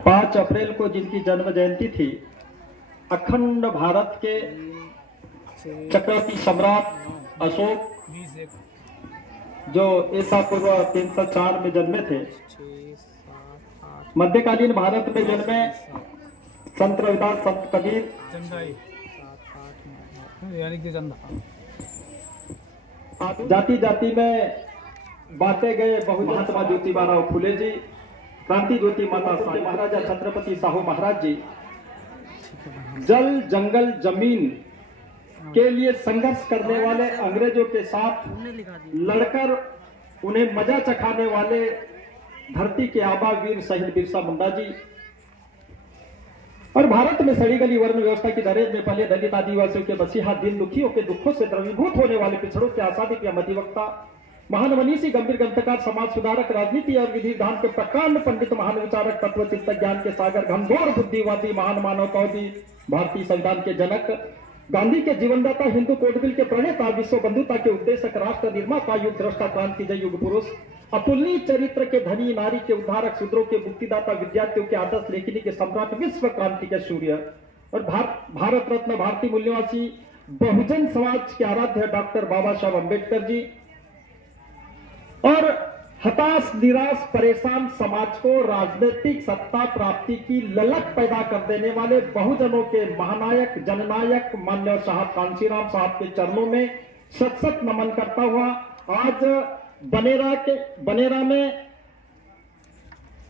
5 अप्रैल को जिनकी जन्म जयंती थी, अखंड भारत के चक्रवर्ती सम्राट अशोक जो ईसा पूर्व 304 में जन्मे थे, मध्यकालीन भारत में जन्मे संत रविदास, संत कबीर, जाति जाति में बांटे गए महात्मा ज्योतिबा फुले जी, क्रांति ज्योति माता साई, महाराजा छत्रपति साहू महाराज जी जल जंगल जमीन के लिए संघर्ष करने वाले अंग्रेजों के साथ लड़कर उन्हें मजा चखाने वाले धरती के आबा वीर शहीद बिरसा मुंडा जी, और भारत में सड़ी गली वर्ण व्यवस्था की दरेज में पले दलित आदिवासियों के मसीहा, दिन दुखियों के दुखों से द्रवीभूत होने वाले पिछड़ों के आजादी के अधिवक्ता, महान मनीषी, गंभीर ग्रंथकार, समाज सुधारक, राजनीति और विधि विधान के प्रकांड पंडित, महान विचारक, तत्व चिंतक, ज्ञान के सागर, घनघोर बुद्धिवादी, महान मानवतावादी, भारतीय संविधान के जनक, गांधी के जीवनदाता, हिंदू कोड बिल के प्रणेता, विश्व बंधुता के उद्देश्यक, राष्ट्र निर्माता, युग दृष्टा, क्रांति जय युग पुरुष, अतुलनीय चरित्र के धनी, नारी के उद्धारक, शूद्रों के मुक्तिदाता, विद्यार्थियों के आदर्श लेखनी के सम्राट, विश्व क्रांति के सूर्य और भारत रत्न, भारतीय मूल्यवासी, बहुजन समाज के आराध्य डॉक्टर बाबा साहब अम्बेडकर जी, और हताश, निराश, परेशान समाज को राजनीतिक सत्ता प्राप्ति की ललक पैदा कर देने वाले बहुजनों के महानायक, जननायक माननीय साहब कांशीराम साहब के चरणों में सत सत नमन करता हुआ आज बनेरा में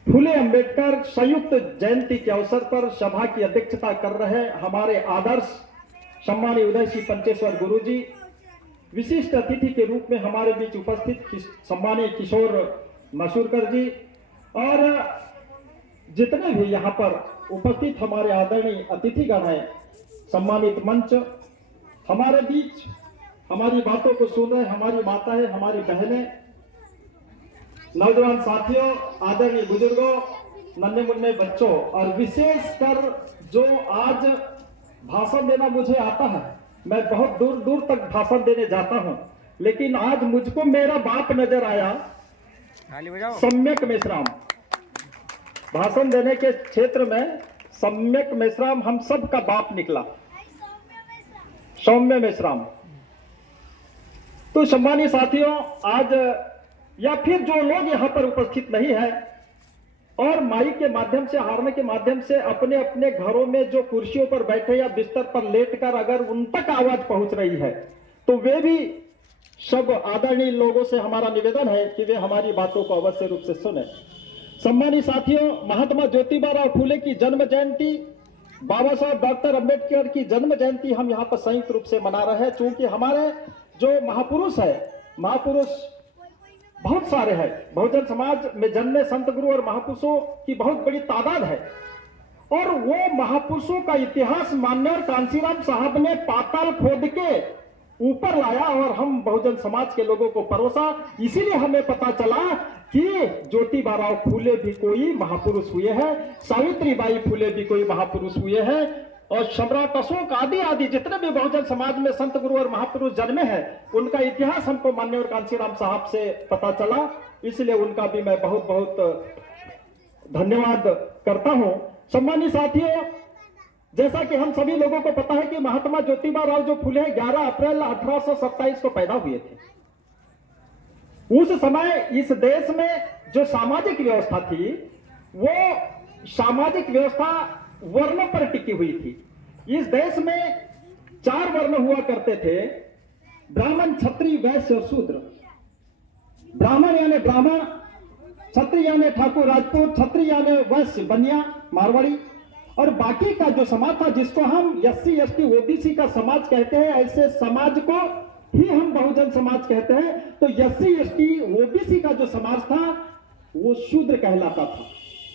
फुले अंबेडकर संयुक्त जयंती के अवसर पर सभा की अध्यक्षता कर रहे हमारे आदर्श सम्मानीय उदय सिंह पंचेश्वर गुरु जी, विशिष्ट अतिथि के रूप में हमारे बीच उपस्थित सम्मानीय किशोर मसूरकर जी, और जितने भी यहाँ पर उपस्थित हमारे आदरणीय अतिथिगण हैं, सम्मानित मंच, हमारे बीच हमारी बातों को सुन रहे हमारी माताएं, हमारी बहनें, नौजवान साथियों, आदरणीय बुजुर्गों, नन्हे मुन्ने बच्चों, और विशेषकर जो आज भाषण देना मुझे आता है, मैं बहुत दूर दूर तक भाषण देने जाता हूं, लेकिन आज मुझको मेरा बाप नजर आया, सम्यक मेश्राम। भाषण देने के क्षेत्र में सम्यक मेश्राम हम सब का बाप निकला, सौम्य मेश्राम। तो सम्मानीय साथियों, आज या फिर जो लोग यहां पर उपस्थित नहीं है और माइक के माध्यम से, हार्न के माध्यम से अपने अपने घरों में जो कुर्सियों पर बैठे या बिस्तर पर लेटकर अगर उन तक आवाज पहुंच रही है, तो वे भी सब आदरणीय लोगों से हमारा निवेदन है कि वे हमारी बातों को अवश्य रूप से सुने। सम्मानित साथियों, महात्मा ज्योतिबा फुले की जन्म जयंती, बाबा साहब डॉक्टर अंबेडकर की जन्म जयंती हम यहाँ पर संयुक्त रूप से मना रहे हैं, चूंकि हमारे जो महापुरुष है, महापुरुष बहुत सारे हैं, बहुजन समाज में जन्मे संत गुरु और महापुरुषों की बहुत बड़ी तादाद है, और वो महापुरुषों का इतिहास माननीय कांशीराम साहब ने पाताल खोद के ऊपर लाया और हम बहुजन समाज के लोगों को परोसा। इसीलिए हमें पता चला कि ज्योतिबा फुले भी कोई महापुरुष हुए हैं, सावित्रीबाई फुले भी कोई महापुरुष हुए हैं, और सम्राट अशोक आदि आदि जितने भी बहुजन समाज में संत गुरु और महापुरुष जन्मे हैं, उनका इतिहास हमको माननीय कांशीराम साहब से पता चला। इसलिए उनका भी मैं बहुत बहुत धन्यवाद करता हूं। सम्मानित साथियों, जैसा कि हम सभी लोगों को पता है कि महात्मा ज्योतिबा जो फुले 11 अप्रैल 1827 को पैदा हुए थे। उस समय इस देश में जो सामाजिक व्यवस्था थी, वो सामाजिक व्यवस्था वर्णों पर टिकी हुई थी। इस देश में 4 वर्ण हुआ करते थे, ब्राह्मण, क्षत्रिय, वैश्य और शूद्र। ब्राह्मण यानी ब्राह्मण, क्षत्रिय यानी ठाकुर राजपूत, क्षत्रिय यानी वैश्य बनिया मारवाड़ी, और बाकी का जो समाज था जिसको हम SC ST OBC का समाज कहते हैं, ऐसे समाज को ही हम बहुजन समाज कहते हैं। तो SC ST OBC का जो समाज था वो शूद्र कहलाता था,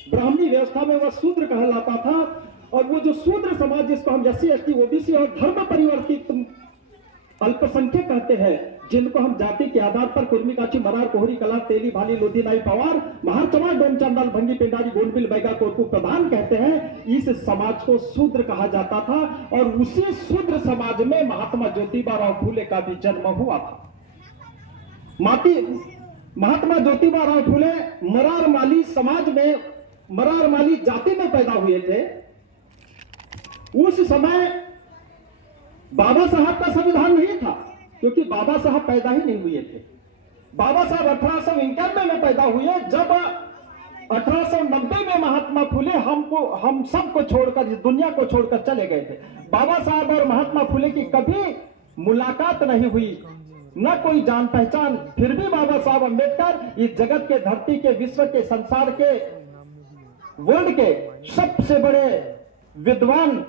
ब्राह्मणी व्यवस्था में वह शूद्र कहलाता था। और वो जो शूद्र समाज जिसको हम SC ST OBC और धर्म परिवर्तित अल्पसंख्यक कहते हैं, जिनको हम जाति के आधार पर कुर्मी, काची, मरार, कोहरी, कलार, तेली, भाली, लोधी, नाई, पवार, महार, चमार, डोम, चंडाल, भंगी, पिंडारी, गोंडबिल, बैगा, कोरकू प्रधान कहते हैं, इस समाज को शूद्र कहा जाता था। और उसी शूद्र समाज में महात्मा ज्योतिबा फुले का भी जन्म हुआ था। महात्मा ज्योतिबा फुले मरार, माली, समाज में मरार माली जाति में पैदा हुए थे, उस समय बाबा साहब का संविधान नहीं था, क्योंकि बाबा साहब पैदा ही नहीं हुए थे। बाबा साहब 1891 में पैदा हुए, जब 1890 में महात्मा फुले हम सबको छोड़कर, इस दुनिया को छोड़कर चले गए थे। बाबा साहब और महात्मा फुले की कभी मुलाकात नहीं हुई, न कोई जान पहचान, फिर भी बाबा साहब अम्बेडकर इस जगत के, धरती के, विश्व के, संसार के, वर्ल्ड के सबसे बड़े विद्वान,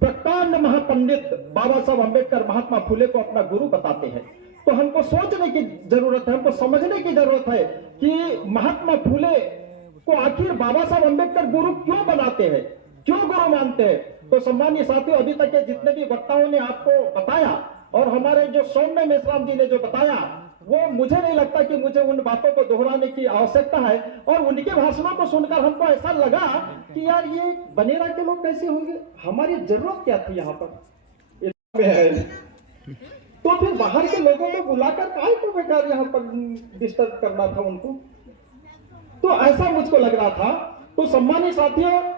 प्रकांड महापंडित बाबा साहब अम्बेडकर महात्मा फुले को अपना गुरु बताते हैं। तो हमको सोचने की जरूरत है, हमको समझने की जरूरत है कि महात्मा फुले को आखिर बाबा साहब अम्बेडकर गुरु क्यों बनाते हैं, क्यों गुरु मानते हैं। तो सम्मानीय साथियों, अभी तक के जितने भी वक्ताओं ने आपको बताया और हमारे जो सौम्य मेश्राम जी ने जो बताया, वो मुझे नहीं लगता कि मुझे उन बातों को दोहराने की आवश्यकता है। और उनके भाषणों को सुनकर हमको ऐसा लगा कि यार ये बनेरा के लोग कैसे होंगे, हमारी जरूरत क्या थी यहाँ पर। तो फिर बाहर के लोगों को बुलाकर काहे को बेकार यहाँ पर डिस्टर्ब करना था उनको, तो ऐसा मुझको लग रहा था। तो सम्मानित साथियों,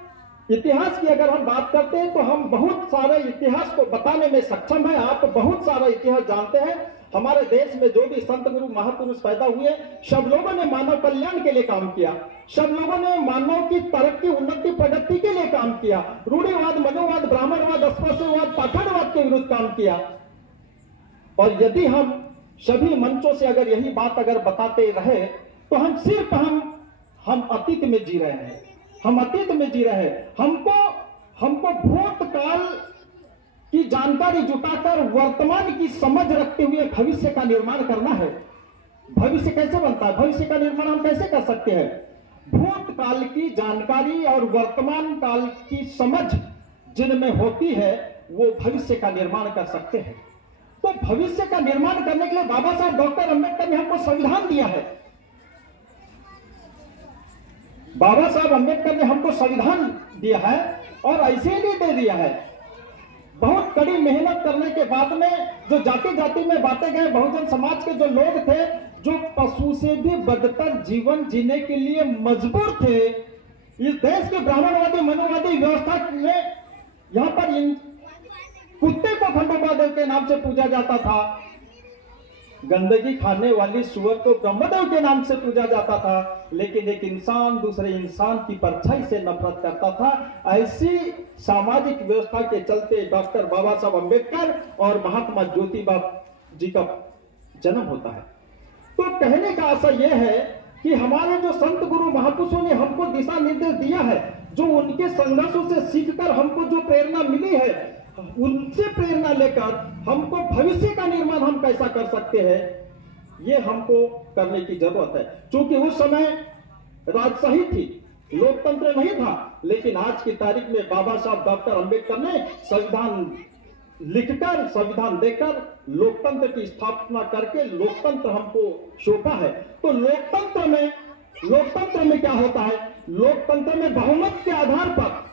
इतिहास की अगर हम बात करते हैं तो हम बहुत सारे इतिहास को बताने में सक्षम है। आप बहुत सारा इतिहास जानते हैं। हमारे देश में जो भी संत गुरु महापुरुष पैदा हुए, सब लोगों ने मानव कल्याण के लिए काम किया, सब लोगों ने मानव की तरक्की, उन्नति, प्रगति के लिए काम किया। रूढ़िवाद, मनोवाद, ब्राह्मणवाद, अस्पृश्यवाद, पाखंडवाद के विरुद्ध काम किया। और यदि हम सभी मंचों से अगर यही बात अगर बताते रहे तो हम सिर्फ हम अतीत में जी रहे हैं, हम अतीत में जी रहे हैं। हमको भूतकाल की जानकारी जुटाकर वर्तमान की समझ रखते हुए भविष्य का निर्माण करना है। भविष्य कैसे बनता है, भविष्य का निर्माण हम कैसे कर सकते हैं? भूतकाल की जानकारी और वर्तमान काल की समझ जिनमें होती है वो भविष्य का निर्माण कर सकते हैं। तो भविष्य का निर्माण करने के लिए बाबा साहब डॉक्टर अंबेडकर ने हमको संविधान दिया है। बाबा साहब अंबेडकर ने हमको संविधान दिया है और ऐसे ही दे दिया है। बहुत कड़ी मेहनत करने के बाद में जो जाति जाति में बांटे गए बहुजन समाज के जो लोग थे, जो पशु से भी बदतर जीवन जीने के लिए मजबूर थे, इस देश के ब्राह्मणवादी मनोवादी व्यवस्था में यहाँ पर इन कुत्ते को खंडोबा देव के नाम से पूजा जाता था, गंदगी खाने वाली सुअर को ब्रह्मदेव के नाम से पूजा जाता था। लेकिन एक इंसान दूसरे इंसान की परछाई से नफरत करता था। ऐसी सामाजिक व्यवस्था के चलते डॉक्टर बाबा साहब अम्बेडकर और महात्मा ज्योतिबा जी का जन्म होता है। तो कहने का आशय यह है कि हमारे जो संत गुरु महापुरुषों ने हमको दिशा निर्देश दिया है, जो उनके संघर्षों से सीखकर हमको जो प्रेरणा मिली है, उनसे प्रेरणा लेकर हमको भविष्य का निर्माण हम कैसा कर सकते हैं, ये हमको करने की जरूरत है। क्योंकि उस समय राजशाही थी, लोकतंत्र नहीं था। लेकिन आज की तारीख में बाबा साहब डॉक्टर अंबेडकर ने संविधान लिखकर, संविधान देकर लोकतंत्र की स्थापना करके लोकतंत्र हमको सौंपा है। तो लोकतंत्र में क्या होता है? लोकतंत्र में बहुमत के आधार पर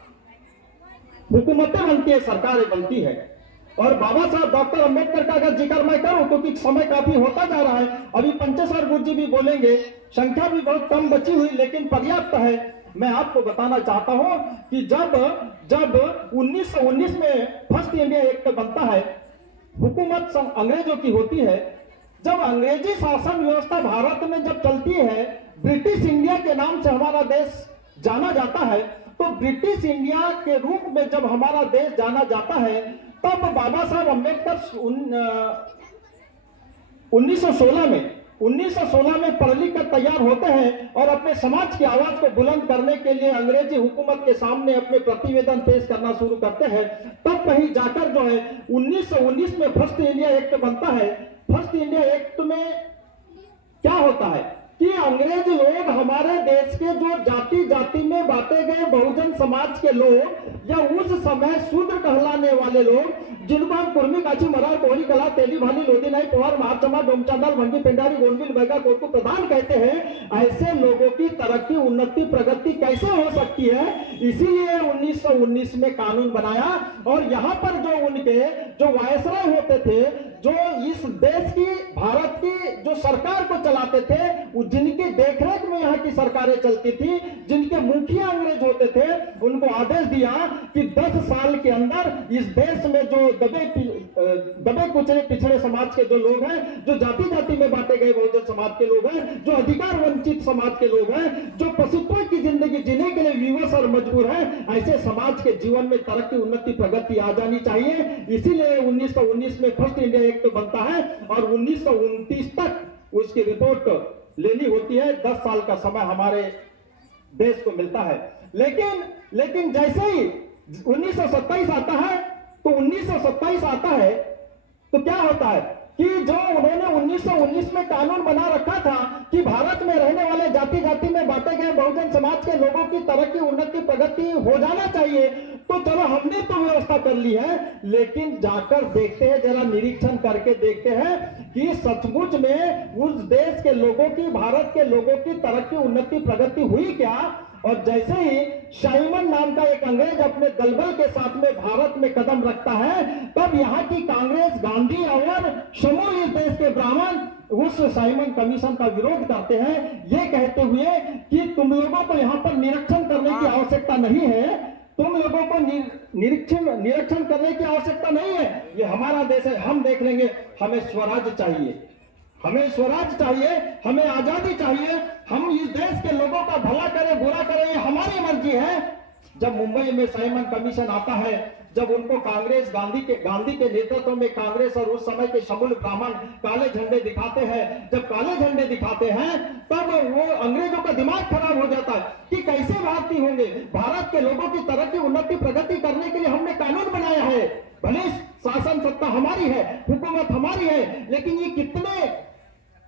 हुकूमतें बनती है, सरकारें बनती है। और बाबा साहब डॉक्टर अंबेडकर का अगर जिक्र मैं करूं क्योंकि समय काफी होता जा रहा है, अभी पंचेश्वर गुरु जी भी बोलेंगे, संख्या भी बहुत कम बची हुई लेकिन पर्याप्त है। मैं आपको बताना चाहता हूं कि जब 1919 में फर्स्ट इंडिया एक्ट बनता है, हुकूमत अंग्रेजों की होती है। जब अंग्रेजी शासन व्यवस्था भारत में जब चलती है, ब्रिटिश इंडिया के नाम से हमारा देश जाना जाता है। तो ब्रिटिश इंडिया के रूप में जब हमारा देश जाना जाता है, तब बाबा साहब अम्बेडकर 1916 में पढ़ लिख कर तैयार होते हैं और अपने समाज की आवाज को बुलंद करने के लिए अंग्रेजी हुकूमत के सामने अपने प्रतिवेदन पेश करना शुरू करते हैं। तब कहीं जाकर जो है 1919 में फर्स्ट इंडिया एक्ट बनता है। फर्स्ट इंडिया एक्ट में क्या होता है कि अंग्रेज लोग हमारे देश के जो जाति जाति में बांटे गए बहुजन समाज के लोग या उस समय शूद्र कहलाने वाले लोग, जिनको हम कुर्मी, काची, मरार, कोहरी, कला, तेली, भाली, लोधी, नाई, पोहार, महाचमा, डोमचांडाल, भंगी, पिंडारी, गोंडविल, बैगा, कोटकू प्रधान कहते हैं। ऐसे लोगों की तरक्की, उन्नति, प्रगति कैसे हो सकती है? इसीलिए 1919 में कानून बनाया। और यहाँ पर जो उनके जो वायसराय होते थे, जो इस देश की, भारत की जो सरकार को चलाते थे, जिनकी देखरेख में यहाँ की सरकारें चलती थी, जिनके मुखिया अंग्रेज होते थे, उनको आदेश दिया कि 10 साल के अंदर इस देश में जो दबे कुचले पिछड़े समाज के जो लोग हैं, जो जाति जाति में बांटे गए बहुजन समाज के लोग हैं, जो अधिकार वंचित समाज के लोग हैं, जो पशुत्व की जिंदगी जीने के लिए विवश और मजबूर है, ऐसे समाज के जीवन में तरक्की, उन्नति, प्रगति आ जानी चाहिए। इसीलिए 1919 में फर्स्ट इंडिया एक्ट बनता है और 1929 तक उसकी रिपोर्ट लेनी होती है। 10 साल का समय हमारे देश को मिलता है। लेकिन जैसे ही 1927 आता है, तो 1927 आता है तो क्या होता है कि जो उन्होंने 1919 में कानून बना रखा था कि भारत में रहने वाले जाति जाति में बांटे गए बहुजन समाज के लोगों की तरक्की, उन्नति, प्रगति हो जाना चाहिए, तो चलो हमने तो व्यवस्था कर ली है, लेकिन जाकर देखते हैं, जरा निरीक्षण करके देखते हैं कि सचमुच में उस देश के लोगों की, भारत के लोगों की तरक्की, उन्नति, प्रगति हुई क्या। और जैसे ही साइमन नाम का एक अंग्रेज अपने दलबल के साथ में भारत में कदम रखता है, तब यहाँ की कांग्रेस, गांधी और समूह इस देश के ब्राह्मण उस साइमन कमीशन का विरोध करते हैं, ये कहते हुए कि तुम लोगों को यहाँ पर निरीक्षण करने की आवश्यकता नहीं है, तुम लोगों को निरीक्षण करने की आवश्यकता नहीं है, ये हमारा देश है, हम देख लेंगे, हमें स्वराज चाहिए, हमें स्वराज चाहिए, हमें आजादी चाहिए, हम इस देश के लोगों का भला करें, बुरा करें, ये हमारी मर्जी है। जब मुंबई में साइमन कमीशन आता है, जब उनको कांग्रेस, गांधी के नेतृत्व में कांग्रेस और उस समय के समूल ब्राह्मण काले झंडे दिखाते हैं, जब काले झंडे दिखाते हैं तब वो अंग्रेजों का दिमाग खराब हो जाता है कि कैसे भारतीय होंगे, भारत के लोगों की तरक्की, उन्नति, प्रगति करने के लिए हमने कानून बनाया है, भले शासन सत्ता हमारी है, हुकूमत हमारी है, लेकिन ये कितने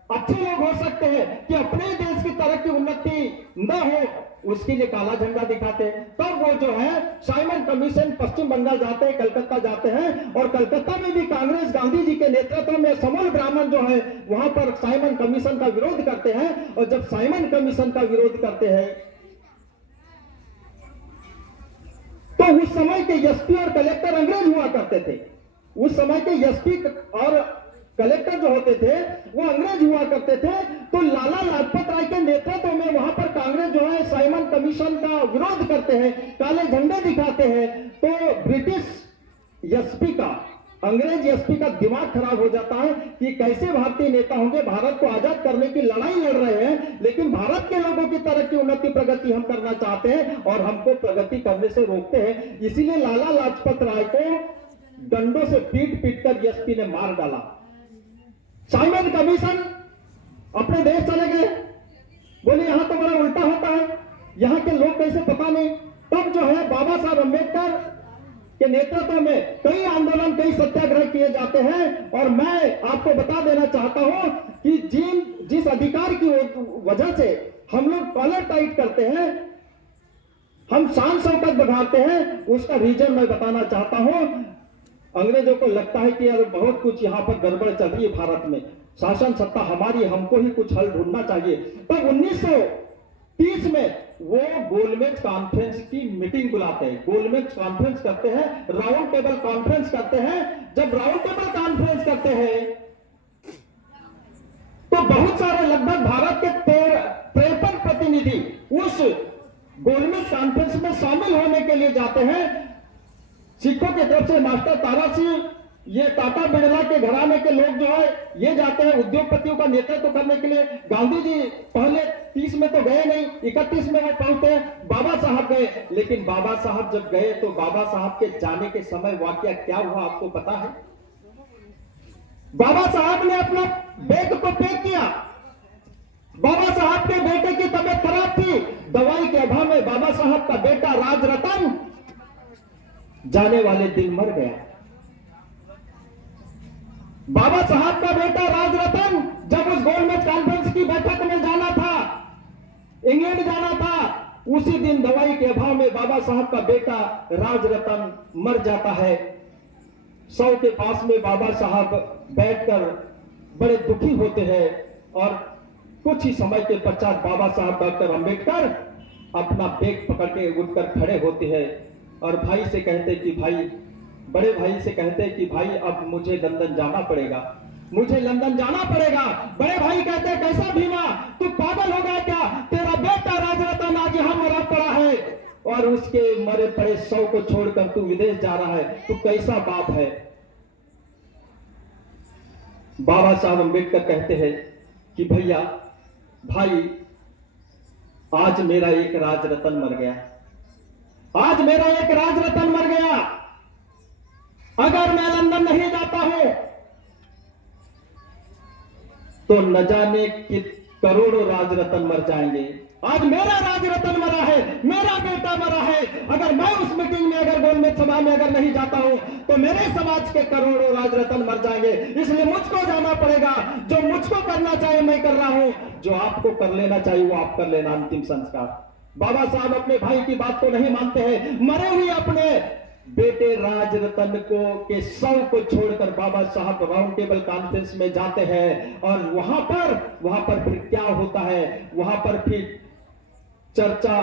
अच्छे लोग हो सकते हैं कि अपने देश की तरक्की, उन्नति न हो, उसके लिए काला झंडा दिखाते हैं। तब वो जो है साइमन कमीशन पश्चिम बंगाल जाते हैं, कलकत्ता जाते हैं, और कलकत्ता में भी कांग्रेस, गांधी जी के नेतृत्व में समूल ब्राह्मण जो है वहां पर साइमन कमीशन का विरोध करते हैं। और जब साइमन कमीशन का विरोध करते हैं तो उस समय के एसपी और कलेक्टर अंग्रेज हुआ करते थे, उस समय के एसपी और कलेक्टर जो होते थे वो अंग्रेज हुआ करते थे। तो लाला लाजपत राय के नेतृत्व में वहां पर कांग्रेस जो है साइमन कमीशन का विरोध करते हैं, काले झंडे दिखाते हैं। तो ब्रिटिश एसपी का, अंग्रेज एसपी का दिमाग खराब हो जाता है कि कैसे भारतीय नेता होंगे, भारत को आजाद करने की लड़ाई लड़ रहे हैं, लेकिन भारत के लोगों की तरक्की, उन्नति, प्रगति हम करना चाहते हैं और हमको प्रगति करने से रोकते हैं। इसीलिए लाला लाजपत राय को डंडों से पीट पीट कर एसपी ने मार डाला। साइमन कमीशन अपने देश चले गए, बोले यहां तो बड़ा उल्टा होता है, यहां के लोग कैसे पता नहीं। तब जो है बाबा साहब अम्बेडकर के नेतृत्व में कई आंदोलन, कई सत्याग्रह किए जाते हैं। और मैं आपको बता देना चाहता हूं कि जिस अधिकार की वजह से हम लोग कॉलर टाइट करते हैं, हम शान शौकत बढ़ाते हैं, उसका रीजन मैं बताना चाहता हूं। अंग्रेजों को लगता है कि यार बहुत कुछ यहाँ पर गड़बड़ चल रही है भारत में, शासन सत्ता हमारी, हमको ही कुछ हल ढूंढना चाहिए। तब 1930 में वो गोलमेज कॉन्फ्रेंस की मीटिंग बुलाते हैं, गोलमेज कॉन्फ्रेंस करते हैं, राउंड टेबल कॉन्फ्रेंस करते हैं। जब राउंड टेबल कॉन्फ्रेंस करते हैं तो बहुत सारे, लगभग भारत के 53 प्रतिनिधि उस गोलमेज कॉन्फ्रेंस में शामिल होने के लिए जाते हैं। सिखों की तरफ से मास्टर तारा सिंह, ये टाटा बिरला के घराने के लोग जो है ये जाते हैं उद्योगपतियों का नेतृत्व करने के लिए। गांधी जी पहले 30 में तो गए नहीं, 31 में वो पहुंचते, बाबा साहब गए। लेकिन बाबा साहब जब गए तो बाबा साहब के जाने के समय वाकया क्या हुआ आपको पता है? बाबा साहब ने अपना बैग को पैक किया। बाबा साहब के बेटे की तबीयत खराब थी, दवाई के अभाव में बाबा साहब का बेटा राजरतन जाने वाले दिन मर गया। बाबा साहब का बेटा राजरतन जब उस गोलमेज कॉन्फ्रेंस की बैठक में जाना था, इंग्लैंड जाना था, उसी दिन दवाई के अभाव में बाबा साहब का बेटा राजरतन मर जाता है। 100 के पास में बाबा साहब बैठकर बड़े दुखी होते हैं और कुछ ही समय के पश्चात बाबा साहब डॉक्टर अंबेडकर अपना बैग पकड़ के उठकर खड़े होते हैं और भाई से कहते कि भाई बड़े भाई से कहते हैं कि भाई अब मुझे लंदन जाना पड़ेगा, मुझे लंदन जाना पड़ेगा। बड़े भाई कहते हैं कैसा भीमा, तू पागल हो गया क्या? तेरा बेटा राजरतन आज यहां मरा पड़ा है और उसके मरे पड़े 100 को छोड़कर तू विदेश जा रहा है, तू कैसा बाप है? बाबा साहब अम्बेडकर कहते हैं कि भैया भाई आज मेरा एक राजरतन मर गया, आज मेरा एक राजरतन मर गया। अगर मैं लंदन नहीं जाता हूं तो न जाने कि करोड़ों राजरतन मर जाएंगे। आज मेरा राजरतन मरा है, मेरा बेटा मरा है। अगर मैं उस मीटिंग में, अगर गोलमेज सभा में अगर नहीं जाता हूं तो मेरे समाज के करोड़ों राजरतन मर जाएंगे। इसलिए मुझको जाना पड़ेगा। जो मुझको करना चाहिए मैं कर रहा हूं, जो आपको कर लेना चाहिए वो आप कर लेना। अंतिम संस्कार। बाबा साहब अपने भाई की बात को नहीं मानते हैं। मरे हुए अपने बेटे राजरतन को के 100 को छोड़कर बाबा साहब राउंड टेबल कॉन्फ्रेंस में जाते हैं और वहां पर फिर क्या होता है? वहां पर फिर चर्चा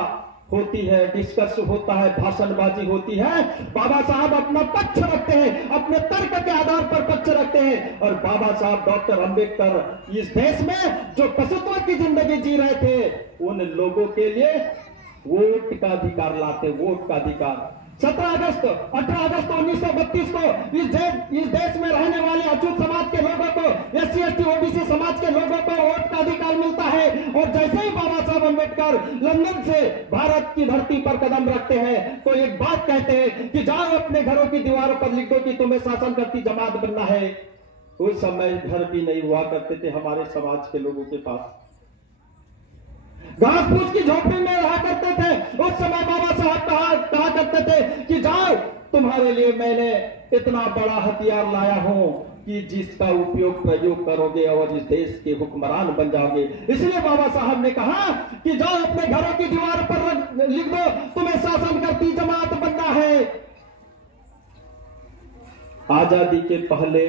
होती है, डिस्कस होता है, भाषणबाजी होती है। बाबा साहब अपना पक्ष रखते हैं, अपने तर्क के आधार पर पक्ष रखते हैं। और बाबा साहब डॉक्टर अंबेडकर इस देश में जो पशुत्व की जिंदगी जी रहे थे, उन लोगों के लिए वोट का अधिकार लाते, वोट का अधिकार। 17 अगस्त 18 अगस्त 1932 को इस देश में रहने वाले अछूत समाज के लोगों को, SC ST OBC समाज के लोगों को वोट का अधिकार मिलता है। और जैसे ही बाबा साहब अम्बेडकर लंदन से भारत की धरती पर कदम रखते हैं तो एक बात कहते हैं कि जाओ अपने घरों की दीवारों पर लिख दो कि तुम्हें शासन करती जमात बनना है। उस समय घर भी नहीं हुआ करते थे हमारे समाज के लोगों के पास, घास फूस की झोपड़ी में रहा करते थे। उस समय बाबा साहब कहा करते थे कि जाओ तुम्हारे लिए मैंने इतना बड़ा हथियार लाया हूं कि जिसका उपयोग प्रयोग करोगे और इस देश के हुक्मरान बन जाओगे। इसलिए बाबा साहब ने कहा कि जाओ अपने घरों की दीवार पर लिख दो तुम्हें शासन करती जमात बनना है। आजादी के पहले,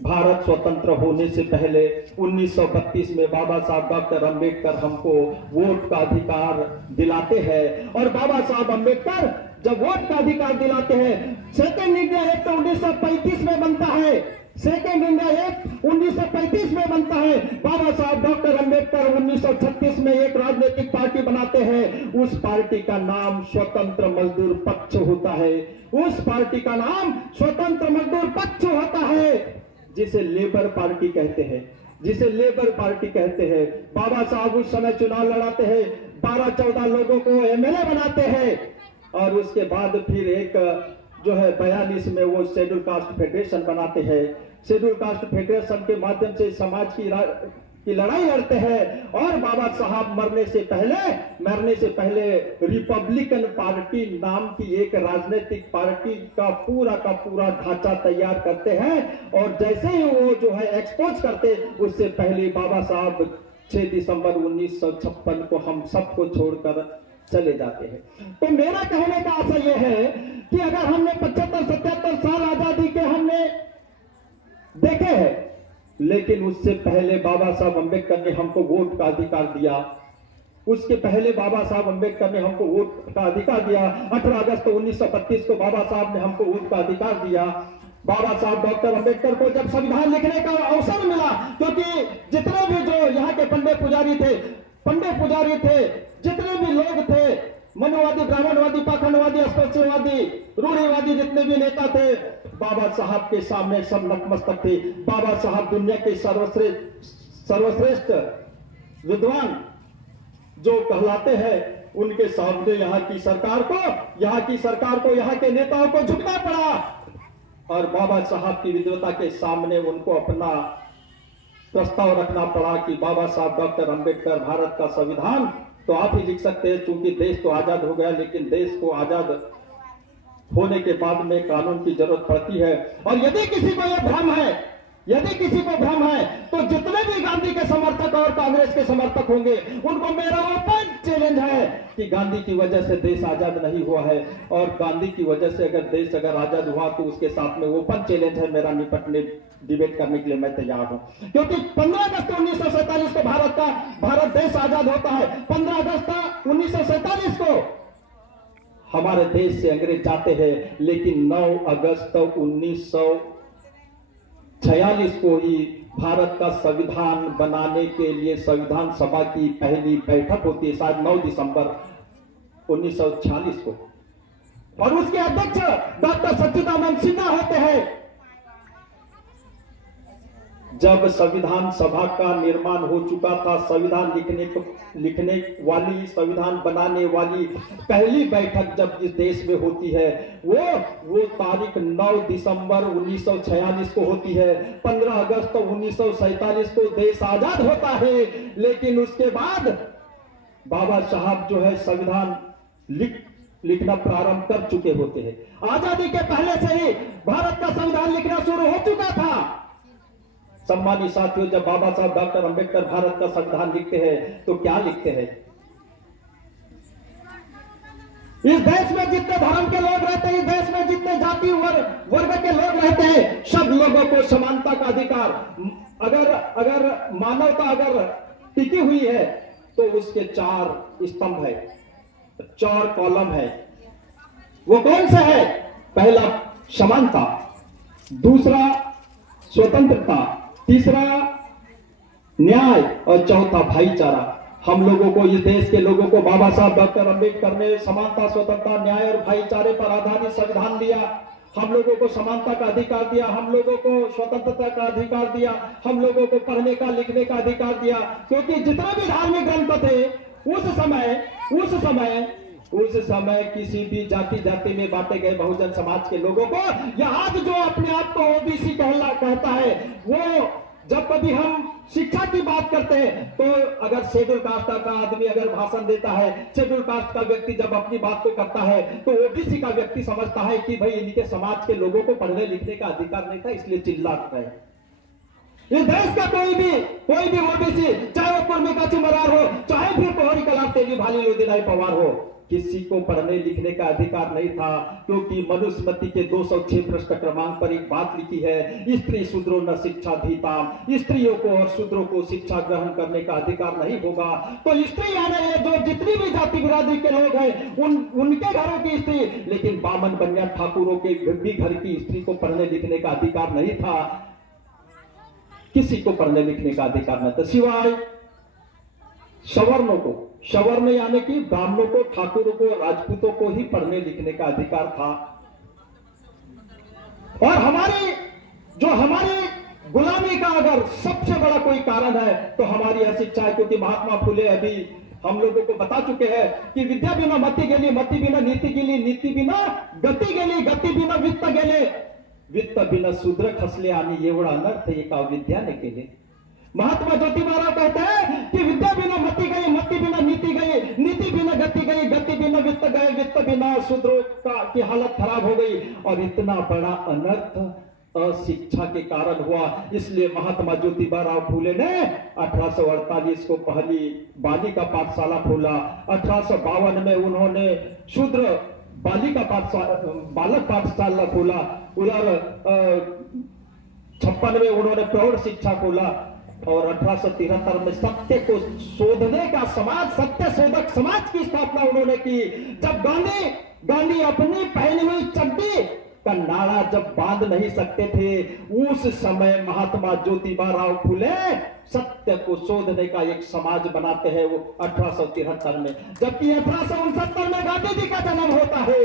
भारत स्वतंत्र होने से पहले 1932 में बाबा साहब डॉक्टर अंबेडकर हमको वोट का अधिकार दिलाते हैं। और बाबा साहब अंबेडकर जब वोट का अधिकार दिलाते हैं, सेकेंड इंडिया एक्ट 1935 में बनता है, सेकेंड इंडिया एक्ट 1935 में बनता है। बाबा साहब डॉक्टर अंबेडकर 1936 में एक राजनीतिक पार्टी बनाते हैं। उस पार्टी का नाम स्वतंत्र मजदूर पक्ष होता है। उस पार्टी का नाम स्वतंत्र मजदूर पक्ष होता है, जिसे लेबर पार्टी कहते हैं, जिसे लेबर पार्टी कहते हैं। बाबा साहब उस समय चुनाव लड़ाते हैं, 12-14 लोगों को MLA बनाते हैं। और उसके बाद फिर एक जो है 42 में वो शेड्यूल कास्ट फेडरेशन बनाते हैं। शेड्यूल कास्ट फेडरेशन के माध्यम से समाज की लड़ाई लड़ते हैं। और बाबा साहब मरने से पहले रिपब्लिकन पार्टी नाम की एक राजनीतिक पार्टी का पूरा ढांचा तैयार करते हैं। और जैसे ही वो जो है एक्सपोज करते, उससे पहले बाबा साहब 6 दिसंबर 1956 को हम सबको छोड़कर चले जाते हैं। तो मेरा कहने का आशय यह है कि अगर हमने 75-77 साल आजादी के हमने देखे हैं, लेकिन उससे पहले बाबा साहब अम्बेडकर ने हमको वोट का अधिकार दिया। उसके पहले बाबा साहब अम्बेडकर ने हमको वोट का अधिकार दिया। 18 अगस्त 1932 को बाबा साहब ने हमको वोट का अधिकार दिया। बाबा साहब डॉक्टर अम्बेडकर को जब संविधान लिखने का अवसर मिला, क्योंकि जितने भी जो यहाँ के पंडित पुजारी थे, जितने भी लोग थे, मनुवादी, ब्राह्मणवादी, पाखंडवादी, अस्पृश्यवादी, रूढ़िवादी, जितने भी नेता थे, बाबा साहब के सामने सब नतमस्तक थे। बाबा साहब दुनिया के सर्वश्रेष्ठ विद्वान जो कहलाते हैं, उनके सामने यहाँ की सरकार को, यहाँ के नेताओं को झुकना पड़ा। और बाबा साहब की विद्वता के सामने उनको अपना प्रस्ताव रखना पड़ा कि बाबा साहब डॉक्टर अंबेडकर, भारत का संविधान तो आप ही लिख सकते हैं, क्योंकि देश तो आजाद हो गया, लेकिन देश को आजाद होने के बाद में कानून की जरूरत पड़ती है। और यदि किसी को यह भ्रम है, तो जितने भी गांधी के समर्थक और कांग्रेस के समर्थक होंगे, उनको मेरा ओपन चैलेंज है कि गांधी की वजह से देश आजाद नहीं हुआ है। और गांधी की वजह से अगर देश आजाद हुआ तो उसके साथ में ओपन चैलेंज है मेरा, डिबेट करने के लिए मैं तैयार हूं। क्योंकि 15 अगस्त 1947 को भारत देश आजाद होता है। 15 अगस्त 1947 को हमारे देश से अंग्रेज जाते हैं, लेकिन 9 अगस्त 1946 को ही भारत का संविधान बनाने के लिए संविधान सभा की पहली बैठक होती है, शायद 9 दिसंबर 1946 को, और उसके अध्यक्ष डॉक्टर सच्चिदानंद सिन्हा होते हैं। जब संविधान सभा का निर्माण हो चुका था, संविधान लिखने वाली, संविधान बनाने वाली पहली बैठक जब इस देश में होती है, वो तारीख 9 दिसंबर 1946 को होती है। 15 अगस्त 1947 को देश आजाद होता है, लेकिन उसके बाद बाबा साहब जो है संविधान लिखना प्रारंभ कर चुके होते हैं। आजादी के पहले से ही भारत का संविधान लिखना शुरू हो चुका था। सम्मानित साथियों, जब बाबा साहब डॉक्टर अंबेडकर भारत का संविधान लिखते हैं तो क्या लिखते हैं? इस देश में जितने धर्म के लोग रहते हैं, इस देश में जितने जाति वर्ग के लोग रहते हैं, सब लोगों को समानता का अधिकार, अगर मानवता अगर टिकी हुई है तो उसके 4 स्तंभ है, 4 कॉलम है। वो कौन सा है? पहला समानता, दूसरा स्वतंत्रता, तीसरा न्याय और चौथा भाईचारा। हम लोगों को, इस देश के लोगों को बाबा साहब डॉक्टर अंबेडकर ने समानता, स्वतंत्रता, न्याय और भाईचारे पर आधारित संविधान दिया। हम लोगों को समानता का अधिकार दिया, हम लोगों को स्वतंत्रता का अधिकार दिया, हम लोगों को पढ़ने का लिखने का अधिकार दिया। क्योंकि जितना भी धार्मिक ग्रंथ थे उस समय किसी भी जाति में बांटे गए बहुजन समाज के लोगों को, या आज जो अपने आप को ओबीसी कहता है, वो जब कभी हम शिक्षा की बात करते हैं तो अगर शेड्यूल कास्ट का आदमी अगर भाषण देता है, शेड्यूल कास्ट का व्यक्ति जब अपनी बात को करता है, तो ओबीसी का व्यक्ति समझता है कि भाई इनके समाज के लोगों को पढ़ने लिखने का अधिकार नहीं था, इसलिए चिल्लाते हैं। इस देश का कोई भी ओबीसी, चाहे वो कुर्मी का चुमरार हो, चाहे फिर पोहरी कलाम तेली भाली लोदिलाई पवार हो, किसी को पढ़ने लिखने का अधिकार नहीं था। क्योंकि मनुस्मृति के 206 पृष्ठ क्रमांक पर एक बात लिखी है, स्त्री शूद्रो न शिक्षा धीता, स्त्रियों को और शूद्रों को शिक्षा ग्रहण करने का अधिकार नहीं होगा। तो स्त्री यानी जो जितनी भी जाति बिरादरी के लोग हैं, उनके घरों की स्त्री, लेकिन बामन बनिया ठाकुरों के भी घर की स्त्री को पढ़ने लिखने का अधिकार नहीं था। किसी को पढ़ने लिखने का अधिकार नहीं था, सिवाय सवर्णों को। सवर्ण यानी कि ब्राह्मणों को, ठाकुरों को, राजपूतों को ही पढ़ने लिखने का अधिकार था। और हमारी गुलामी का अगर सबसे बड़ा कोई कारण है तो हमारी अशिक्षा है। क्योंकि महात्मा फुले अभी हम लोगों को बता चुके हैं कि विद्या बिना मति गेली, मति बिना नीति गेली, नीति बिना गति गेली, गति बिना वित्त गेले, वित्त बिना शूद्र खसले आणि एवढा अनर्थ एका विद्याने केले। महात्मा ज्योतिबा कहते हैं कि विद्या बिना मति गई, मति बिना नीति गई, नीति बिना गति गई, गति बिना वित्त गए, वित्त बिना शूद्रों की हालत खराब हो गई। और इतना बड़ा अनर्थ अशिक्षा के कारण हुआ। इसलिए महात्मा ज्योतिबा फूले ने 1848 को पहली बालिका पाठशाला खोला। 1852 में उन्होंने शूद्र बालक पाठशाला खोला। उधर 56 में उन्होंने प्रौढ़ शिक्षा खोला। और 1873 में सत्य को शोधने का समाज, सत्य शोधक समाज की स्थापना उन्होंने की। जब गांधी अपनी पहनी हुई चड्डी का नाड़ा जब बांध नहीं सकते थे, उस समय महात्मा ज्योतिबा फूले सत्य को शोधने का एक समाज बनाते हैं, वो 1873 में। जबकि 1869 में गांधी जी का जन्म होता है,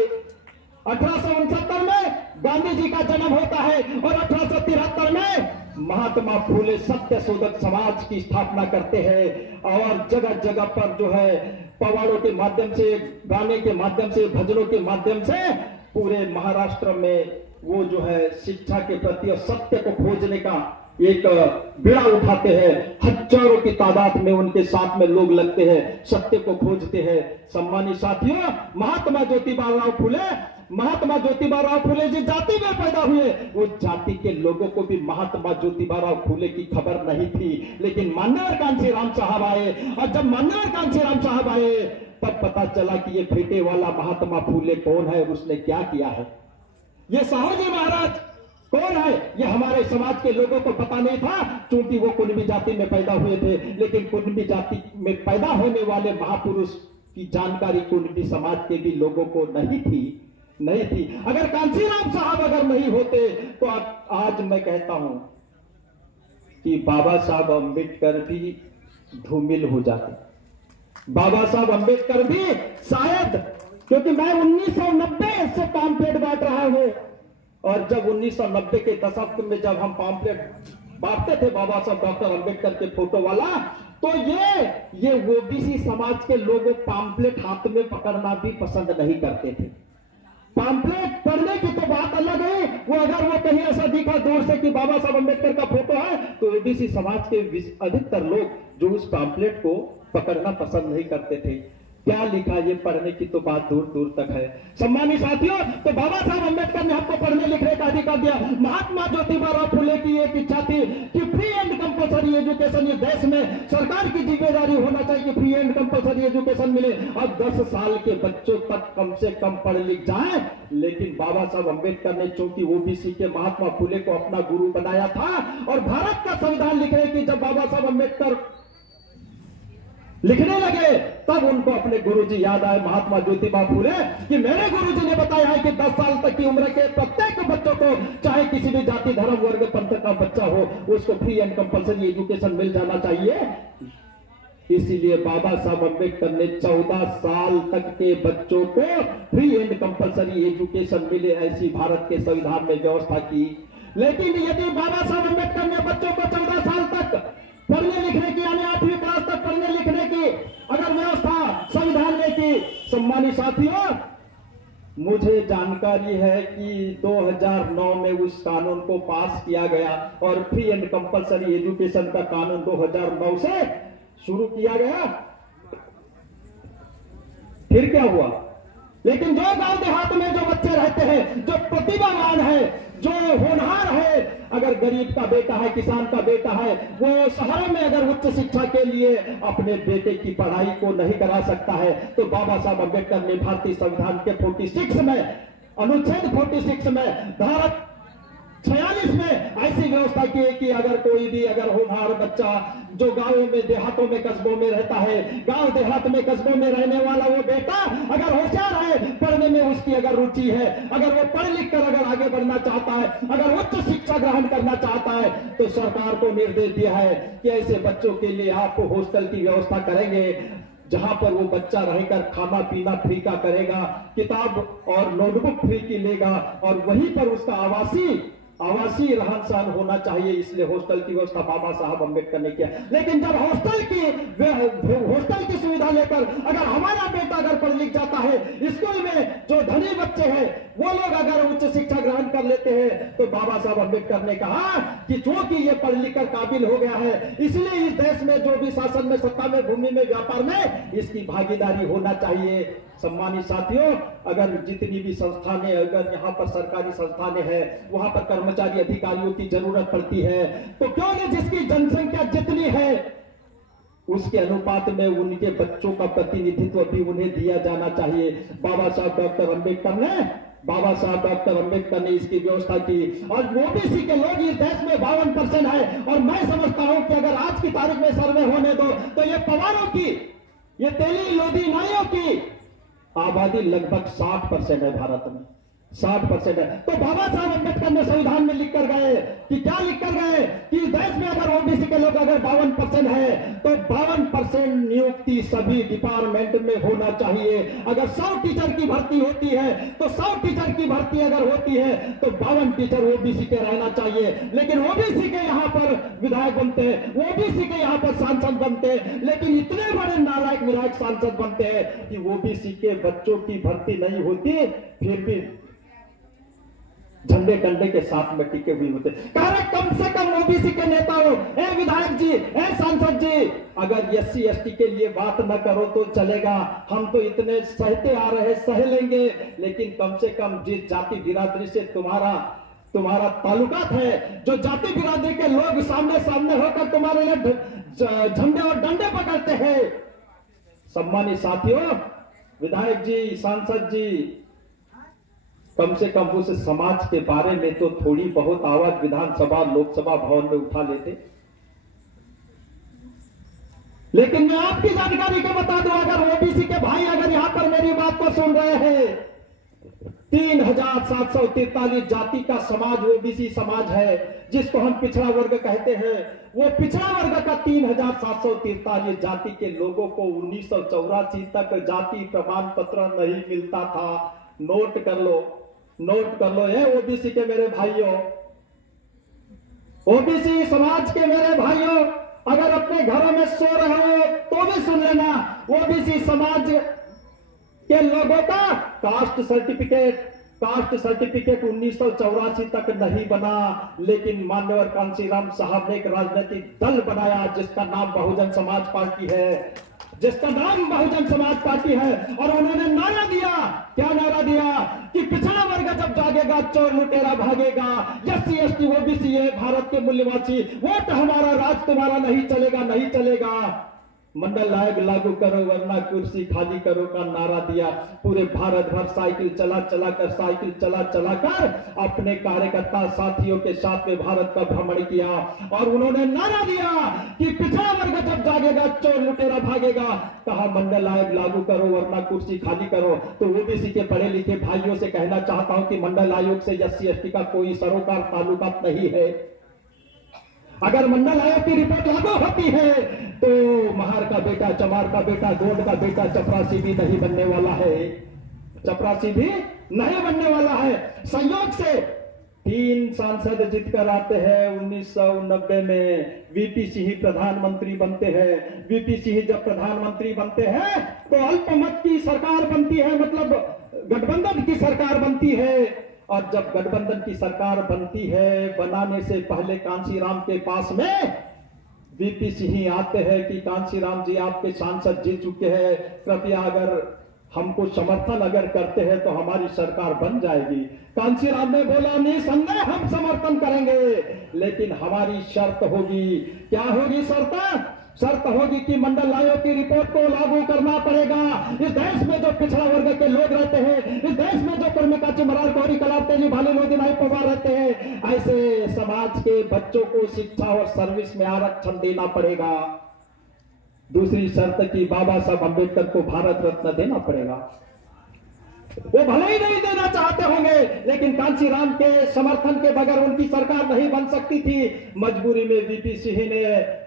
1869 में गांधी जी का जन्म होता है। और 1873 में महात्मा फूले सत्य शोधक समाज की स्थापना करते हैं। और जगह जगह पर जो है पवाड़ों के माध्यम से, गाने के माध्यम से, भजनों के माध्यम से पूरे महाराष्ट्र में वो जो है शिक्षा के प्रति और सत्य को खोजने का एक बीड़ा उठाते हैं। हजारों की तादाद में उनके साथ में लोग लगते हैं, सत्य को खोजते हैं। सम्मानित साथियों, महात्मा ज्योतिबा फूले जिस जाति में पैदा हुए, वो जाति के लोगों को भी महात्मा ज्योतिबा फूले की खबर नहीं थी। लेकिन मान्यवर कांशीराम साहब आए, और जब मान्यवर कांशीराम साहब आए तब पता चला कि ये फेटे वाला महात्मा फूले कौन है और उसने क्या किया है। ये साहूजी महाराज कौन है, ये हमारे समाज के लोगों को पता नहीं था, क्योंकि वो कुणबी जाति में पैदा हुए थे। लेकिन कुणबी जाति में पैदा होने वाले महापुरुष की जानकारी कुणबी समाज के भी लोगों को नहीं थी। अगर कांशीराम साहब अगर नहीं होते तो आज मैं कहता हूं कि बाबा साहब अम्बेडकर भी धूमिल हो जाते। बाबा साहब अम्बेडकर भी शायद, क्योंकि मैं 1990 से पैम्पलेट बांट रहा हूं, और जब 1990 के दशक में जब हम पैम्पलेट बांटते थे बाबा साहब डॉक्टर अम्बेडकर के फोटो वाला, तो ये ओबीसी समाज के लोग पैम्पलेट हाथ में पकड़ना भी पसंद नहीं करते थे। पैम्पलेट पढ़ने की तो बात अलग है, वो अगर वो कहीं ऐसा दिखा दूर से कि बाबा साहब अम्बेडकर का फोटो है, तो ओबीसी समाज के अधिकतर लोग जो उस पैम्पलेट को पकड़ना पसंद नहीं करते थे। क्या लिखा ये पढ़ने की तो बात दूर दूर तक है। सम्मानित साथियों, तो बाबा साहब अम्बेडकर ने हमको पढ़ने लिखने का अधिकार दिया। महात्मा ज्योतिबा फुले की एक इच्छा थी कि फ्री एंड कंपल्सरी एजुकेशन, ये देश में सरकार की जिम्मेदारी होना चाहिए कि फ्री एंड कंपल्सरी एजुकेशन मिले और 10 साल के बच्चों तक कम से कम पढ़ लिख जाए। लेकिन बाबा साहब अम्बेडकर ने चूंकि ओबीसी के महात्मा फुले को अपना गुरु बनाया था, और भारत का संविधान लिखने की जब बाबा साहब अम्बेडकर लिखने लगे, तब उनको अपने गुरुजी याद आए, महात्मा ज्योतिबा फुले, कि मेरे गुरुजी ने बताया है कि 10 साल तक की उम्र के प्रत्येक बच्चों को, चाहे किसी भी जाति धर्म वर्ग पंथ का बच्चा हो, उसको फ्री एंड कंपल्सरी एजुकेशन मिल जाना चाहिए। इसीलिए बाबा साहब अम्बेडकर ने 14 साल तक के बच्चों को फ्री एंड कंपल्सरी एजुकेशन मिले, ऐसी भारत के संविधान में व्यवस्था की। लेकिन यदि बाबा साहब अम्बेडकर ने बच्चों को 14 साल तक पढ़ने लिखने की, यानी 8वीं क्लास तक पढ़ने लिखने की अगर व्यवस्था संविधान में की, सम्मानित साथियों, मुझे जानकारी है कि 2009 में उस कानून को पास किया गया और फ्री एंड कंपल्सरी एजुकेशन का कानून 2009 से शुरू किया गया। फिर क्या हुआ? लेकिन जो गांव देहात में जो बच्चे रहते हैं, जो प्रतिभावान है, जो होनहार है, अगर गरीब का बेटा है, किसान का बेटा है, वो शहरों में अगर उच्च शिक्षा के लिए अपने बेटे की पढ़ाई को नहीं करा सकता है, तो बाबा साहब अम्बेडकर ने भारतीय संविधान के 46 में, अनुच्छेद 46 में, धारा 46 में ऐसी व्यवस्था की है कि अगर कोई भी अगर होनहार बच्चा जो गांवों में देहातों में कस्बों में रहता है, गांव देहात में कस्बों में रहने वाला वो बेटा अगर होशियार है, पढ़ने में उसकी अगर रुचि है, अगर वो पढ़ लिख कर अगर आगे बढ़ना चाहता है, अगर उच्च शिक्षा ग्रहण करना चाहता है, तो सरकार को निर्देश दिया है कि ऐसे बच्चों के लिए आप हॉस्टल की व्यवस्था करेंगे, जहां पर वो बच्चा रहकर खाना पीना फ्री का करेगा, किताब और नोटबुक फ्री की लेगा, और वहीं पर उसका आवासीय रहन सहन होना चाहिए। इसलिए हॉस्टल की व्यवस्था बाबा साहब अम्बेडकर ने किया। लेकिन जब हॉस्टल की सुविधा लेकर अगर हमारा बेटा अगर पढ़ लिख जाता है, स्कूल में जो धनी बच्चे हैं वो लोग अगर उच्च शिक्षा ग्रहण कर लेते हैं, तो बाबा साहब अम्बेडकर ने कहा कि चूंकि ये पढ़ लिख कर काबिल हो गया है, इसलिए इस देश में जो भी शासन में, सत्ता में, भूमि में, व्यापार में इसकी भागीदारी होना चाहिए। सम्मानित साथियों, अगर जितनी भी संस्थानें, अगर यहाँ पर सरकारी संस्थानें हैं, वहां पर कर्मचारी अधिकारियों की जरूरत पड़ती है, तो क्यों नहीं जिसकी जनसंख्या जितनी है उसके अनुपात में उनके बच्चों का प्रतिनिधित्व भी उन्हें दिया जाना चाहिए। बाबा साहब डॉक्टर अम्बेडकर ने इसकी व्यवस्था की, और ओबीसी के लोग इस देश में 52% है, और मैं समझता हूं कि अगर आज की तारीख में सर्वे होने दो तो ये पवारों की, ये तेली लोधी नाइयों की आबादी लगभग 60% है, भारत में 60% है। तो बाबा साहब अम्बेडकर ने संविधान में लिख कर गए कि क्या लिख कर गए कि देश में अगर ओबीसी के लोग अगर 52% है, तो 52% नियुक्ति सभी डिपार्टमेंट में होना चाहिए। अगर 100 टीचर की भर्ती होती है, तो 100 टीचर की भर्ती अगर होती है, तो 52 टीचर ओबीसी के रहना चाहिए। लेकिन ओबीसी के यहाँ पर विधायक बनते हैं, ओबीसी के यहाँ पर सांसद बनते हैं, लेकिन इतने बड़े नालायक विधायक सांसद बनते हैं कि ओबीसी के बच्चों की भर्ती नहीं होती, फिर भी झंडे डंडे के साथ में टिके हुए होते। कम से कम ओबीसी के नेता हो, ए विधायक जी, ए सांसद जी, अगर एससी एसटी के लिए बात न करो तो चलेगा, हम तो इतने सहते आ रहे, सह लेंगे, लेकिन कम से कम जिस जाति बिरादरी से तुम्हारा ताल्लुकात है, जो जाति बिरादरी के लोग सामने होकर तुम्हारे लिए झंडे और डंडे पकड़ते हैं। सम्मानित साथियों, विधायक जी, सांसद जी, कम से कम उस समाज के बारे में तो थोड़ी बहुत आवाज विधानसभा लोकसभा भवन में उठा लेते। लेकिन मैं आपकी जानकारी को बता दूं, अगर ओबीसी के भाई अगर यहां पर मेरी बात को सुन रहे हैं, 3743 जाति का समाज ओबीसी समाज है, जिसको हम पिछड़ा वर्ग कहते हैं। वो पिछड़ा वर्ग का 3743 जाति के लोगों को 1984 तक जाति प्रमाण पत्र नहीं मिलता था। नोट कर लो, नोट कर लो। ये ओबीसी के मेरे भाइयों, ओबीसी समाज के मेरे भाइयों, अगर अपने घरों में सो रहे हो तो भी सुन लेना, ओबीसी समाज के लोगों का कास्ट सर्टिफिकेट 1984 तक नहीं बना। लेकिन मान्यवर कांशीराम साहब ने एक राजनीतिक दल बनाया जिसका नाम बहुजन समाज पार्टी है, जिसका नाम बहुजन समाज पार्टी है। और उन्होंने नारा दिया, क्या नारा दिया कि पिछड़ा वर्ग जब जागेगा चोर लुटेरा भागेगा, एससी एसटी ओबीसी ये भारत के मूल्यवासी, वोट हमारा राज तुम्हारा नहीं चलेगा, नहीं चलेगा। मंडल आयोग लागू करो वरना कुर्सी खाली करो का नारा दिया। पूरे भारत भर साइकिल चला चला कर अपने कार्यकर्ता साथियों के साथ में भारत का भ्रमण किया और उन्होंने नारा दिया कि पिछड़ा वर्ग जब जागेगा चोर लुटेरा भागेगा। कहा मंडल आयोग लागू करो वरना कुर्सी खाली करो। तो ओबीसी के पढ़े लिखे भाइयों से कहना चाहता हूं कि मंडल आयोग से एससी एसटी का कोई सरोकार ताल्लुकात नहीं है। अगर मंडल आयोग की रिपोर्ट लागू होती है तो महार का बेटा, चमार का बेटा, गोंड का बेटा चपरासी भी नहीं बनने वाला है, चपरासी भी नहीं बनने वाला है। संयोग से 3 सांसद जीतकर आते हैं। 1990 में वीपी सिंह प्रधानमंत्री बनते हैं। वीपी सिंह जब प्रधानमंत्री बनते हैं तो अल्पमत की सरकार बनती है, मतलब गठबंधन की सरकार बनती है। और जब गठबंधन की सरकार बनती है, बनाने से पहले कांशीराम के पास में वीपी सिंह आते हैं कि कांशीराम जी आपके सांसद जीत चुके हैं, कृपया अगर हमको समर्थन अगर करते हैं तो हमारी सरकार बन जाएगी। कांशीराम ने बोला निसंदेह हम समर्थन करेंगे, लेकिन हमारी शर्त होगी। क्या होगी शर्त? शर्त होगी कि मंडल आयोग की रिपोर्ट को लागू करना पड़ेगा। इस देश में जो पिछड़ा वर्ग के लोग रहते हैं, इस देश में जो कर्मिका चिमरार कोहरी कलार तेजी भाली लोधी नाई पवार रहते हैं, ऐसे समाज के बच्चों को शिक्षा और सर्विस में आरक्षण देना पड़ेगा। दूसरी शर्त की बाबा साहब अम्बेडकर को भारत रत्न देना पड़ेगा। वो भले ही नहीं देना चाहते होंगे, लेकिन कांशीराम के समर्थन के बगैर उनकी सरकार नहीं बन सकती थी। मजबूरी में वीपी सिंह ने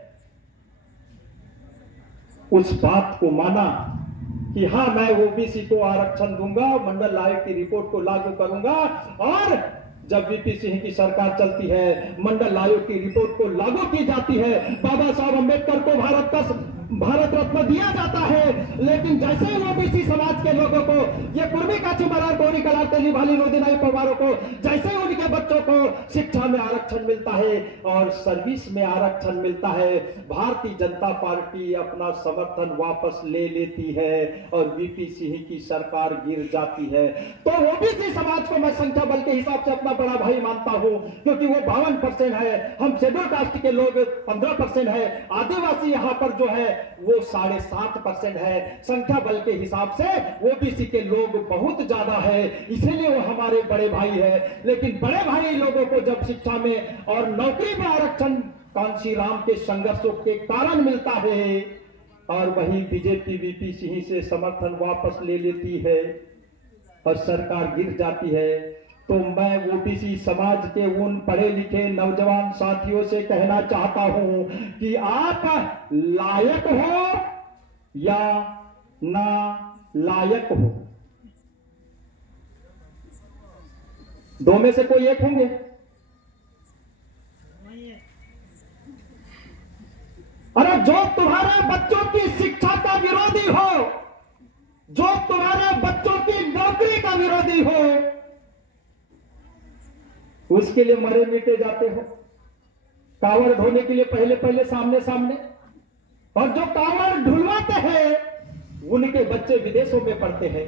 उस बात को माना कि हां मैं ओबीसी को आरक्षण दूंगा, मंडल आयोग की रिपोर्ट को लागू करूंगा। और जब वीपी सिंह की सरकार चलती है, मंडल आयोग की रिपोर्ट को लागू की जाती है, बाबा साहब अम्बेडकर को भारत रत्न दिया जाता है। लेकिन जैसे ही ओबीसी समाज के लोगों को, ये पूर्वी काची मरार कोहरी कलार तेजी भाली लोधी नाई पवारों को, जैसे ही उनके बच्चों को शिक्षा में आरक्षण मिलता है और सर्विस में आरक्षण मिलता है, भारतीय जनता पार्टी अपना समर्थन वापस ले लेती है और वीपी सिंह की सरकार गिर जाती है। तो ओबीसी समाज को मैं संख्या बल के हिसाब से अपना बड़ा भाई मानता हूं, क्योंकि वो 52% है, हम शेड्यूल कास्ट के लोग 15% है, आदिवासी यहां पर जो है वो 7.5% है। संख्या बल के हिसाब से ओबीसी के लोग बहुत ज्यादा है, इसीलिए वो हमारे बड़े भाई है। लेकिन बड़े भाई लोगों को जब शिक्षा में और नौकरी में आरक्षण कांशीराम के संघर्षों के कारण मिलता है और वही बीजेपी वीपी सिंह से समर्थन वापस ले लेती है और सरकार गिर जाती है, तो मैं ओबीसी समाज के उन पढ़े लिखे नौजवान साथियों से कहना चाहता हूं कि आप लायक हो या ना लायक हो, दो में से कोई एक होंगे। अरे जो तुम्हारे बच्चों की शिक्षा का विरोधी हो, जो तुम्हारे बच्चों की नौकरी का विरोधी हो, उसके लिए मरे मिटे जाते हो। कावड़ ढोने के लिए पहले पहले सामने सामने, और जो कावड़ ढुलवाते हैं उनके बच्चे विदेशों में पढ़ते हैं,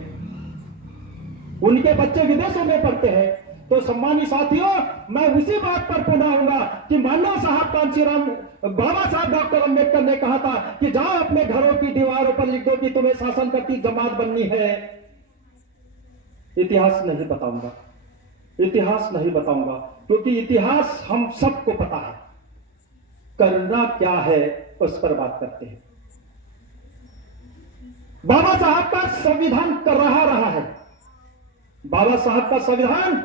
उनके बच्चे विदेशों में पढ़ते हैं। तो सम्मानित साथियों, मैं उसी बात पर पुनः आऊंगा कि मानव साहब कांशीराम, बाबा साहब डॉक्टर अंबेडकर ने कहा था कि जाओ अपने घरों की दीवारों पर लिख दो कि तुम्हें शासन करती जमात बननी है। इतिहास नहीं बताऊंगा, इतिहास नहीं बताऊंगा, क्योंकि इतिहास हम सबको पता है। करना क्या है उस पर बात करते हैं। बाबा साहब का संविधान कर रहा है। बाबा साहब का संविधान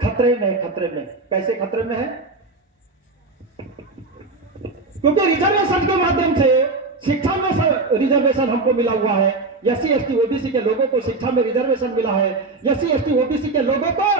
खतरे में, खतरे में। कैसे खतरे में है? क्योंकि रिजर्वेशन के माध्यम से शिक्षा में रिजर्वेशन हमको मिला हुआ है। एससी एसटी ओबीसी के लोगों को शिक्षा में रिजर्वेशन मिला है। एससी एसटी ओबीसी के लोगों को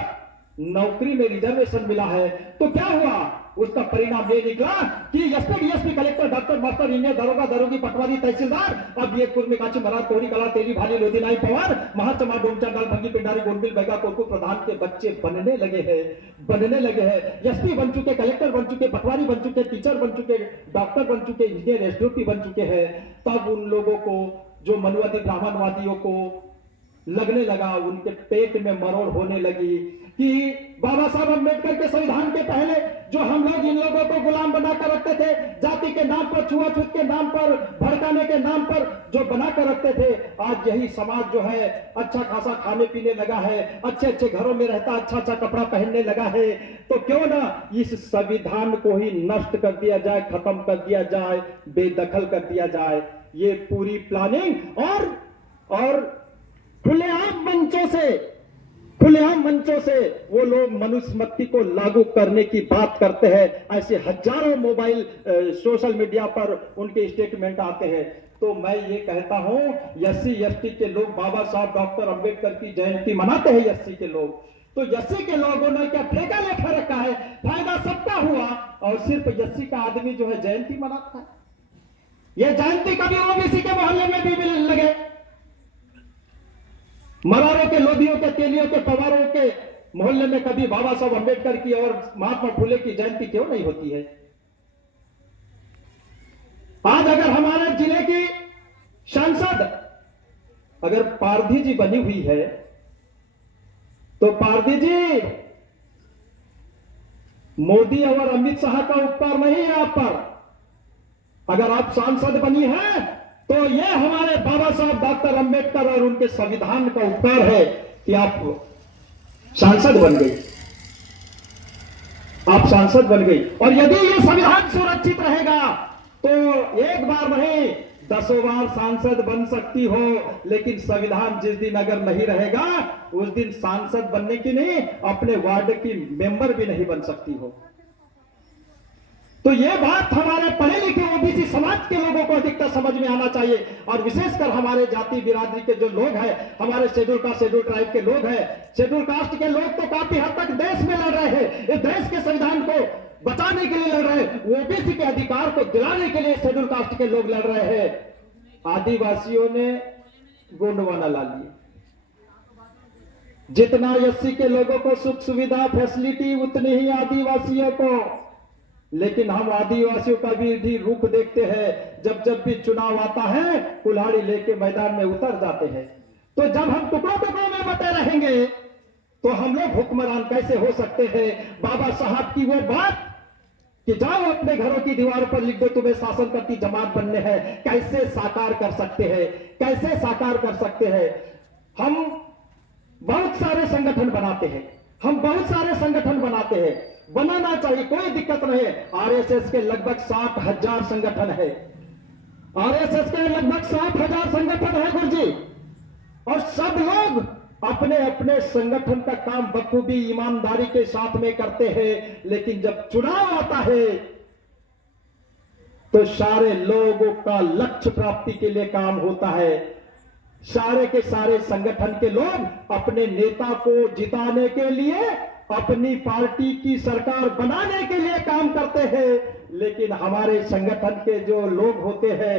नौकरी में रिजर्वेशन मिला है। तो क्या हुआ? उसका परिणाम ये निकला कि SP DSP collector doctor master engineer दरोगा दरोगी पटवारी तहसीलदार अब ये कुर्मी काची मरार कोहरी कला तेली भाली लोधिनाई पवार महाचमा डोमचा डाल भंगी पिंडारी गोंडबिल बैगा कोरकू प्रधान के बच्चे बनने लगे हैं। एसपी बन चुके, कलेक्टर बन चुके, पटवारी बन चुके, टीचर बन चुके, डॉक्टर बन चुके, इंजीनियर एसडीओपी बन चुके हैं। तब उन लोगों को, जो मनुवादी ब्राह्मणवादियों को लगने लगा, उनके पेट में मरोड़ होने लगी कि बाबा साहब अम्बेडकर के संविधान के पहले जो हम लोग इन लोगों को गुलाम बनाकर रखते थे, जाति के नाम पर, छुआछूत के नाम पर, भड़काने के नाम पर जो बनाकर रखते थे, आज यही समाज जो है अच्छा खासा खाने पीने लगा है, अच्छे अच्छे घरों में रहता, अच्छा अच्छा कपड़ा पहनने लगा है। तो क्यों ना इस संविधान को ही नष्ट कर दिया जाए, खत्म कर दिया जाए, बेदखल कर दिया जाए। ये पूरी प्लानिंग और खुलेआम मंचों से वो लोग मनुस्मृति को लागू करने की बात करते हैं। ऐसे हजारों मोबाइल सोशल मीडिया पर उनके स्टेटमेंट आते हैं। तो मैं ये कहता हूं, एससी एसटी के लोग बाबा साहब डॉक्टर अंबेडकर की जयंती मनाते हैं। एससी के लोग, तो एससी के लोगों ने क्या ठेका लेकर रखा है? फायदा सबका हुआ और सिर्फ एससी का आदमी जो है जयंती मनाता है। ये जयंती कभी ओबीसी के मोहल्ले में भी मिलने लगे। मरारों के, लोधियों के, तेलियों के, पवारों के मोहल्ले में कभी बाबा साहब अंबेडकर की और महात्मा फुले की जयंती क्यों नहीं होती है? आज अगर हमारे जिले की सांसद अगर पारधी जी बनी हुई है, तो पारधी जी, मोदी और अमित शाह का उपकार नहीं है आप पर। अगर आप सांसद बनी है तो यह हमारे बाबा साहब डॉक्टर अंबेडकर और उनके संविधान का उपकार है कि आप सांसद बन गई, आप सांसद बन गई। और यदि यह संविधान सुरक्षित रहेगा तो एक बार नहीं 10 बार सांसद बन सकती हो। लेकिन संविधान जिस दिन अगर नहीं रहेगा, उस दिन सांसद बनने की नहीं, अपने वार्ड की मेंबर भी नहीं बन सकती हो। तो यह बात हमारे पढ़े लिखे ओबीसी समाज के लोगों को अधिकतर समझ में आना चाहिए। और विशेषकर हमारे जाति बिरादरी के जो लोग हैं, हमारे शेड्यूल कास्ट, शेड्यूल ट्राइब के लोग हैं, शेड्यूल कास्ट के लोग तो काफी हद तक देश में लड़ रहे हैं, इस देश के संविधान को बचाने के लिए लड़ रहे हैं, ओबीसी के अधिकार को दिलाने के लिए शेड्यूल कास्ट के लोग लड़ रहे हैं। आदिवासियों ने गोंडवाना ला लिया। जितना एससी के लोगों को सुख सुविधा फैसिलिटी, उतनी ही आदिवासियों को। लेकिन हम आदिवासियों का भी रुख देखते हैं, जब भी चुनाव आता है कुल्हाड़ी लेके मैदान में उतर जाते हैं। तो जब हम टुकड़ों टुकड़ों में बटे रहेंगे तो हम लोग हुक्मरान कैसे हो सकते हैं? बाबा साहब की वो बात कि जाओ अपने घरों की दीवारों पर लिख दो तुम्हें शासन करती जमात बनने हैं, कैसे साकार कर सकते हैं? कैसे साकार कर सकते हैं? हम बहुत सारे संगठन बनाते हैं, बनाना चाहिए, कोई दिक्कत नहीं। आरएसएस के लगभग 60,000 संगठन है। आरएसएस के लगभग 60,000 संगठन है गुरुजी, और सब लोग अपने अपने संगठन का काम बखूबी ईमानदारी के साथ में करते हैं। लेकिन जब चुनाव आता है तो सारे लोगों का लक्ष्य प्राप्ति के लिए काम होता है। सारे के सारे संगठन के लोग अपने नेता को जिताने के लिए, अपनी पार्टी की सरकार बनाने के लिए काम करते हैं। लेकिन हमारे संगठन के जो लोग होते हैं,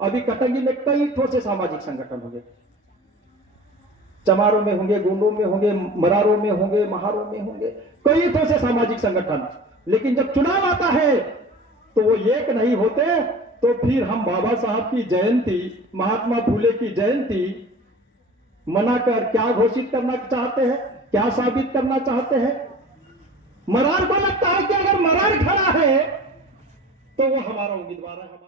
अभी कटंगी में कई ठो से सामाजिक संगठन होंगे, चमारों में होंगे, गोंडों में होंगे, मरारों में होंगे, महारों में होंगे, कई ठो से सामाजिक संगठन। लेकिन जब चुनाव आता है तो वो एक नहीं होते। तो फिर हम बाबा साहब की जयंती, महात्मा फुले की जयंती मनाकर क्या घोषित करना चाहते हैं, क्या साबित करना चाहते हैं? मरार को लगता है कि अगर मरार खड़ा है तो वो हमारा उम्मीदवार है।